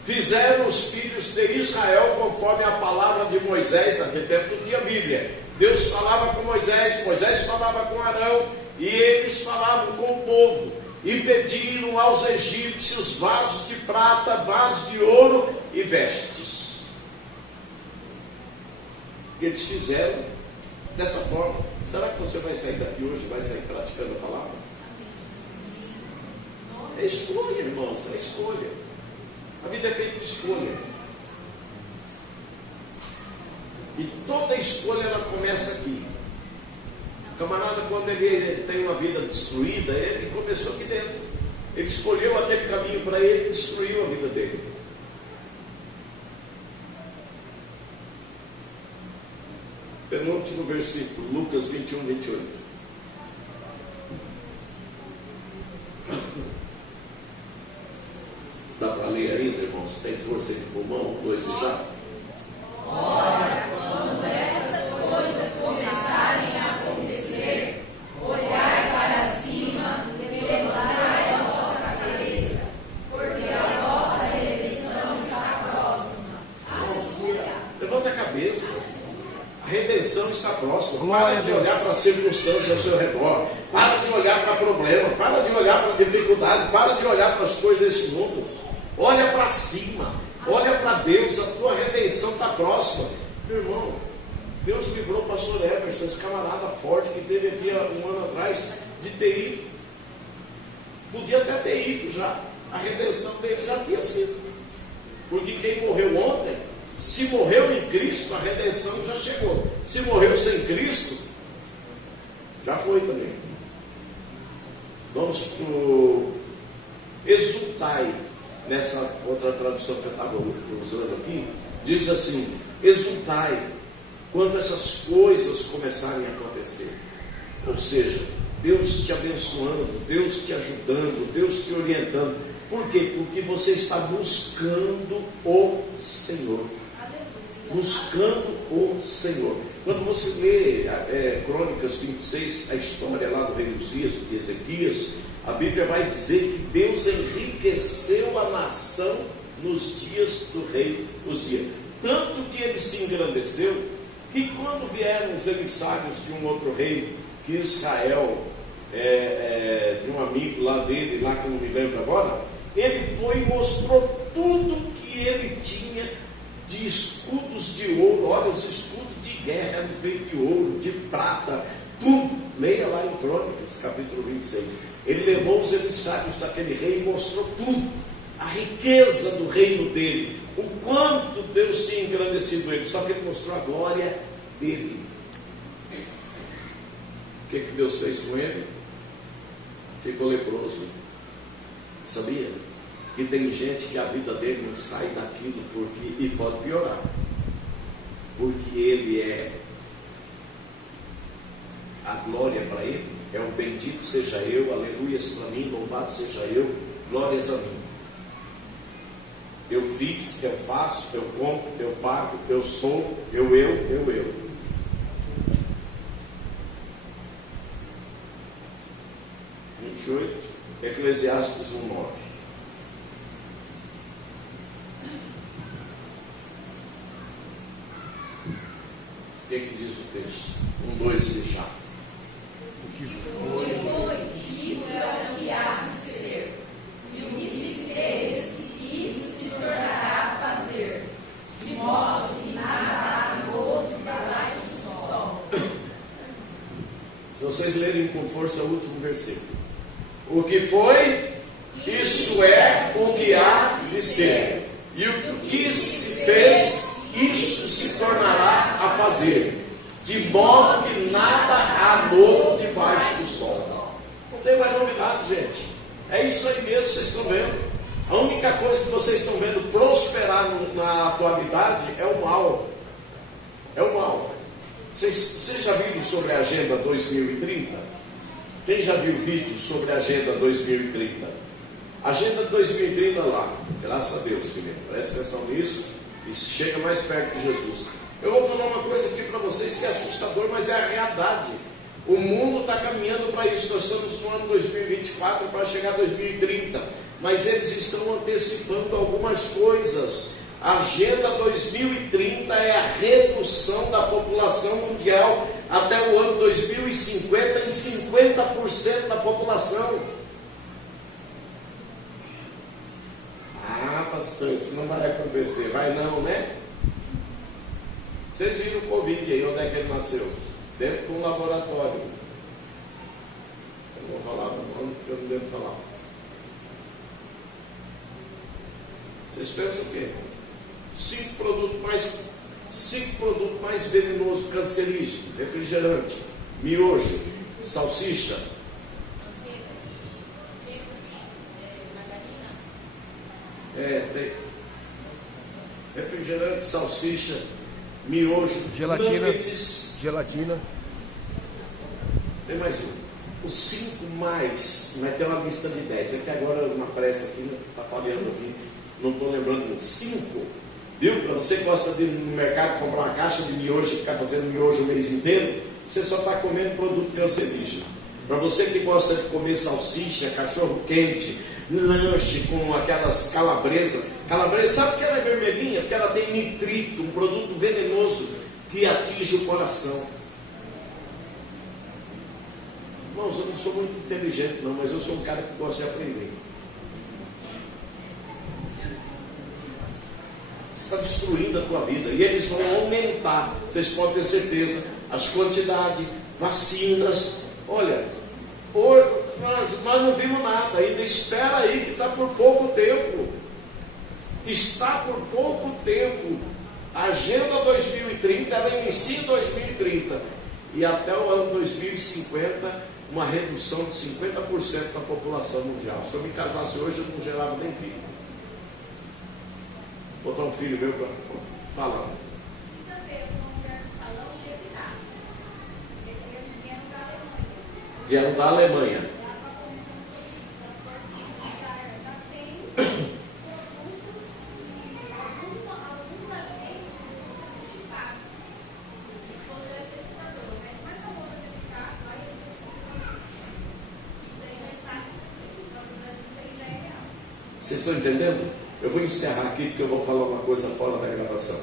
Fizeram os filhos de Israel conforme a palavra de Moisés. Naquele tempo não tinha Bíblia. Deus falava com Moisés, Moisés falava com Arão, e eles falavam com o povo. e pediram aos egípcios vasos de prata, vasos de ouro e vestes. Eles fizeram dessa forma. Será que você vai sair daqui hoje, vai sair praticando a palavra? É escolha, irmãos, é escolha. A vida é feita de escolha. E toda escolha ela começa aqui. O camarada, quando ele tem uma vida destruída, ele começou aqui dentro. Ele escolheu aquele caminho para ele e destruiu a vida dele. Penúltimo versículo, Lucas 21, 28. Dá para ler ainda, irmãos? Tem força de pulmão? Dois e já? Ora, quando essas coisas começarem a acontecer, olhai para cima e levantai a vossa cabeça, porque a vossa redenção está próxima. Levanta a cabeça. A redenção está próxima. Glória Para de a Deus. olhar para as circunstâncias ao seu redor. Para de olhar para problema. Para de olhar para dificuldade. Para de olhar para as coisas desse mundo. Olha para cima. Olha para Deus. A tua redenção está próxima. Meu irmão, Deus livrou o pastor Emerson, esse camarada forte que teve aqui há um ano atrás, de TI. Podia até ter ido já. A redenção dele já tinha sido. Porque quem morreu ontem, se morreu em Cristo, a redenção já chegou. Se morreu sem Cristo, já foi também. Vamos para o exultai. Nessa outra tradução que eu estava usando aqui, diz assim: exultai quando essas coisas começarem a acontecer. Ou seja, Deus te abençoando, Deus te ajudando, Deus te orientando. Por quê? Porque você está buscando o Senhor. Buscando o Senhor. Quando você lê Crônicas 26, a história lá do rei Uzias, de Ezequias, a Bíblia vai dizer que Deus enriqueceu a nação nos dias do rei Uzias. Tanto que ele se engrandeceu, que quando vieram os emissários de um outro rei, que Israel, de um amigo lá dele, lá que eu não me lembro agora, ele foi e mostrou tudo que ele tinha de escudos de ouro. Olha, os escudos de guerra eram feitos de ouro, de prata, tudo. Leia lá em Crônicas, capítulo 26. Ele levou os emissários daquele rei e mostrou tudo, a riqueza do reino dele, o quanto Deus tinha engrandecido ele. Só que ele mostrou a glória dele. O que Deus fez com ele? Ficou leproso. Sabia? Que tem gente que a vida dele não sai daquilo e pode piorar, porque ele é a glória para ele, é o bendito seja eu, aleluias para mim, louvado seja eu, glórias a mim. Eu fiz, eu faço, eu compro, eu pago, eu sou, eu. 28, Eclesiastes 1:9. O que diz o texto? 2 e já. O que foi, isso é o que há de ser, e o que se fez, isso se tornará a fazer, de modo que nada há novo debaixo do sol. Se vocês lerem com força o último versículo. O que foi, isso é o que há de ser, e o que se fez, isso se tornará a fazer, de modo que nada há novo debaixo do sol. Não tem mais novidade, gente. É isso aí mesmo que vocês estão vendo. A única coisa que vocês estão vendo prosperar na atualidade é o mal. É o mal. Vocês já viram sobre a Agenda 2030? Quem já viu vídeo sobre a Agenda 2030? Agenda 2030 lá, graças a Deus, filho. Presta atenção nisso e chega mais perto de Jesus. Eu vou falar uma coisa aqui para vocês que é assustador, mas é a realidade. O mundo está caminhando para isso. Nós estamos no ano 2024 para chegar a 2030, mas eles estão antecipando algumas coisas. A Agenda 2030 é a redução da população mundial até o ano 2050 em 50% da população. bastante, não vai acontecer. Vai não, né? Vocês viram o Covid aí, onde é que ele nasceu? Dentro de um laboratório. Eu não vou falar do nome porque eu não devo falar. Vocês pensam o quê? 5 produtos mais venenosos, cancerígenos: refrigerante, miojo, salsicha. Tem refrigerante, salsicha, miojo, nuggets. Gelatina. Tem mais um. Os 5 mais, mas tem uma lista de 10. É que agora uma pressa aqui, está falhando aqui, não estou lembrando muito. 5, viu? Para você que gosta de ir no mercado comprar uma caixa de miojo e ficar fazendo miojo o mês inteiro, você só está comendo produto cancerígeno. Para você que gosta de comer salsicha, cachorro quente, lanche com aquelas calabresas. Calabresa, sabe que ela é vermelhinha? Porque ela tem nitrito, um produto venenoso que atinge o coração. Irmãos, eu não sou muito inteligente não, mas eu sou um cara que gosta de aprender. Você está destruindo a tua vida. E eles vão aumentar, vocês podem ter certeza, as quantidades, vacinas. Olha, hoje nós não vimos nada ainda. Espera aí que está por pouco tempo. Está por pouco tempo. A Agenda 2030, ela inicia em 2030. E até o ano 2050, uma redução de 50% da população mundial. Se eu me casasse hoje, eu não gerava nem filho. Vou botar um filho meu para falar. Vieram da Alemanha. Vocês estão entendendo? Eu vou encerrar aqui porque eu vou falar uma coisa fora da gravação.